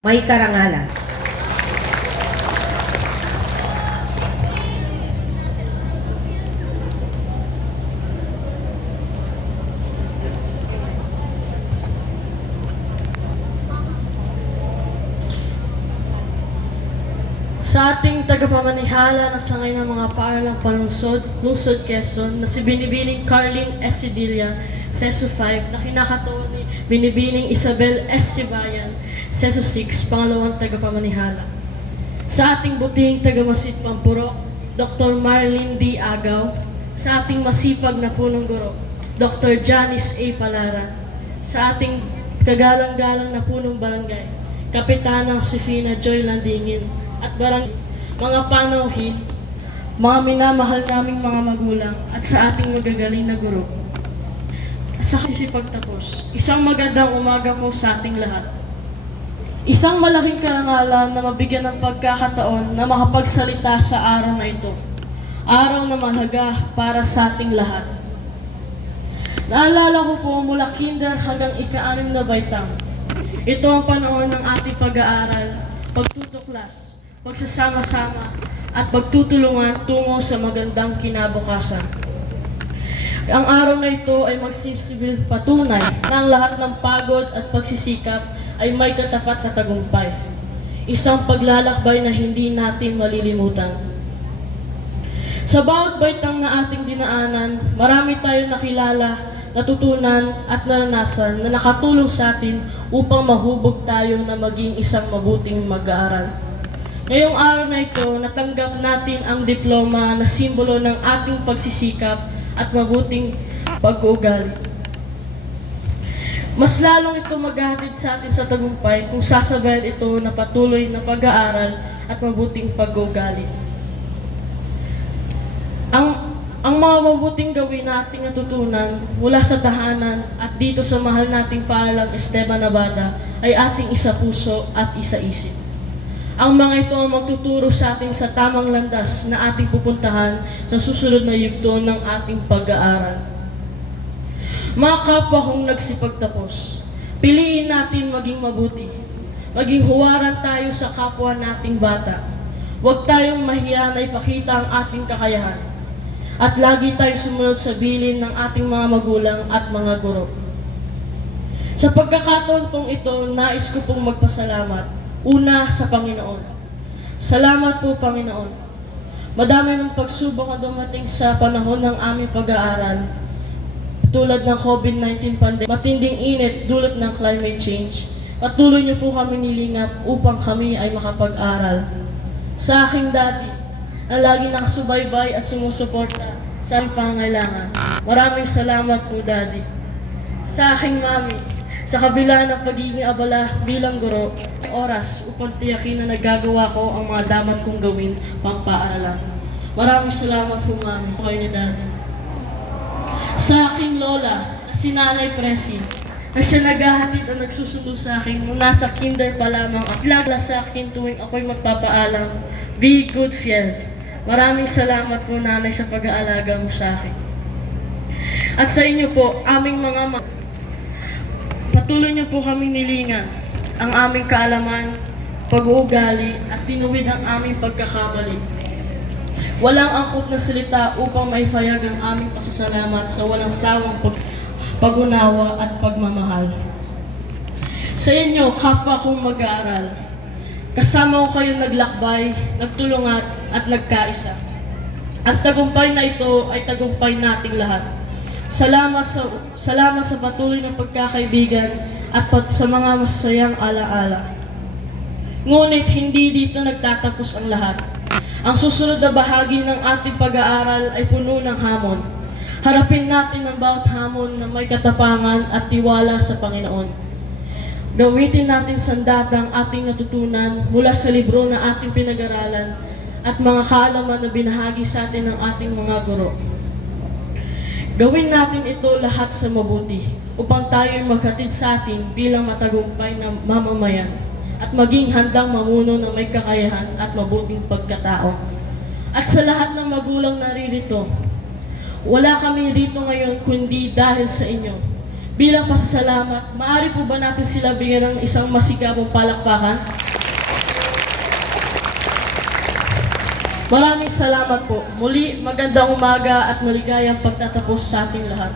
May karangalan. Sa ating tagapamanihala na sangay ng mga paaralang panlungsod, Lungsod Quezon, na si Binibining Carlin S. Sedilla, Seso 5, na kinakatawan ni Binibining Isabel S. Sibayan, Seso 6, pangalawang tagapamanihala. Sa ating butihing tagamasid Pampurok, Dr. Marlene D. Agaw, sa ating masipag na punong guro, Dr. Janice A. Palara, sa ating kagalang-galang na punong barangay, Kapitana Josefina Joy Landingin, at mga panauhin, mga minamahal naming mga magulang, at sa ating magagaling na guro. Sa sisipagtapos, isang magandang umaga po sa ating lahat. Isang malaking karangalan na mabigyan ng pagkakataon na makapagsalita sa araw na ito. Araw na mahalaga para sa ating lahat. Naalala ko po mula kinder hanggang ika-6 na baitang. Ito ang panahon ng ating pag-aaral, pagtutuklas, pagsasama-sama at pagtutulungan tungo sa magandang kinabukasan. Ang araw na ito ay magsisibil patunay na ang lahat ng pagod at pagsisikap ay may katapat na tagumpay. Isang paglalakbay na hindi natin malilimutan. Sa bawat baitang na ating dinaanan, marami tayong nakilala, natutunan at naranasan na nakatulong sa atin upang mahubog tayo na maging isang mabuting mag-aaral. Ngayong araw na ito, natanggap natin ang diploma na simbolo ng ating pagsisikap at mabuting pag-uugali. Mas lalong ito maghahatid sa atin sa tagumpay kung sasabayan ito na patuloy na pag-aaral at mabuting pag-uugali. Ang mga mabuting gawin na ating natutunan mula sa tahanan at dito sa mahal nating paaralang Esteban Navada ay ating isa puso at isa isip. Ang mga ito ang magtuturo sa atin sa tamang landas na ating pupuntahan sa susunod na yugto ng ating pag-aaral. Mga kapwa kong nagsipagtapos, piliin natin maging mabuti. Maging huwaran tayo sa kapwa nating bata. Huwag tayong mahiya na ipakita ang ating kakayahan. At lagi tayong sumunod sa bilin ng ating mga magulang at mga guro. Sa pagkakataon pong ito, nais ko pong magpasalamat. Una, sa Panginoon. Salamat po, Panginoon. Madami ng pagsubok na dumating sa panahon ng aming pag-aaral. Tulad ng COVID-19 pandemic, matinding init dulot ng climate change. Patuloy niyo po kami nilingap upang kami ay makapag-aral. Sa aking daddy, na lagi nakasubaybay at sumusuporta sa aming pangailangan. Maraming salamat po, Daddy. Sa aking mami, sa kabila ng pagiging abala bilang guro, may oras upang tiyakin na nagagawa ko ang mga dapat kong gawin pang-paaralan. Maraming salamat po, mami, kayo ni Daddy. Sa aking lola, na si Nanay Presi, na siya naghahatid at nagsusundo sa akin nung nasa kinder pa lamang at lagla sa akin tuwing ako'y magpapaalam, be good, Fiel. Maraming salamat po, Nanay, sa pag-aalaga mo sa akin. At sa inyo po, aming mga patuloy niyo po kaming nilingan ang aming kaalaman, pag-uugali, at tinuwid ang aming pagkakamali. Walang angkop na salita upang maifayag ang aming pasasalamat sa walang sawang pag-unawa at pagmamahal. Sa inyo, kapwa kong mag-aaral, kasama ko kayong naglakbay, nagtulungan at nagkaisa. Ang tagumpay na ito ay tagumpay nating lahat. Salamat sa patuloy na pagkakaibigan at sa mga masasayang alaala. Ngunit hindi dito nagtatapos ang lahat. Ang susunod na bahagi ng ating pag-aaral ay puno ng hamon. Harapin natin ang bawat hamon na may katapangan at tiwala sa Panginoon. Gamitin natin sandata ang ating natutunan mula sa libro na ating pinag-aralan at mga kaalaman na binahagi sa atin ng ating mga guro. Gawin natin ito lahat sa mabuti upang tayo'y maghatid sa atin bilang matagumpay na mamamayan at maging handang mamuno na may kakayahan at mabuting pagkatao. At sa lahat ng magulang naririto, wala kami rito ngayon kundi dahil sa inyo. Bilang pasasalamat, maaari po ba natin sila bigyan ng isang masigabong palakpakan? Maraming salamat po. Muli, magandang umaga at maligayang pagtatapos sa ating lahat.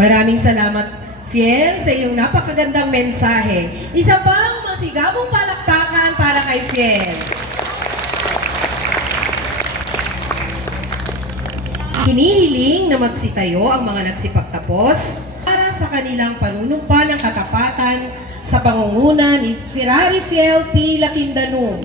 Maraming salamat, Fiel, sa iyong napakagandang mensahe. Isa pang masigabong palakpakan para kay Fiel. Hinihiling na magsitayo ang mga nagsipagtapos para sa kanilang panunumpa ng katapatan sa pangunguna ni Ferrari Fiel P. Laquindano.